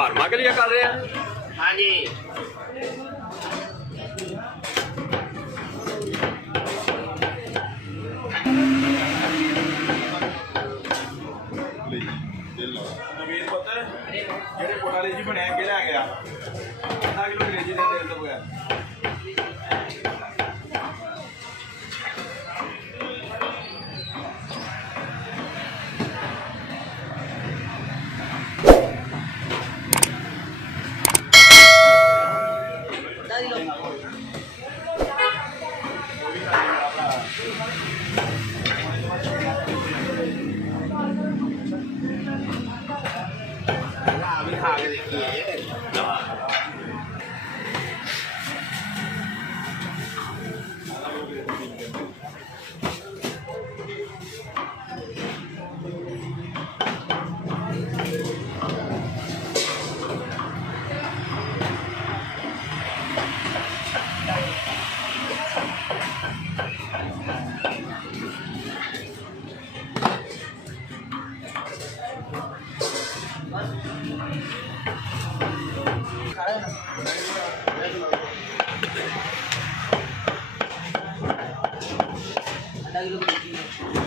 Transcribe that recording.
Shawarma के लिए कर रहे हैं। हाँ जी। ਜਿਹੜੇ ਕੋਟਾ ਲੈ ਜੀ ਬਣਿਆ ਕਿਹੜਾ ਆ ਗਿਆ 8 ਕਿਲੋ ਅੰਗਰੇਜ਼ੀ ਦੇ ਤੇਲ ਤੋਂ ਬਗੈਰ। खा के देखिए। आधा किलो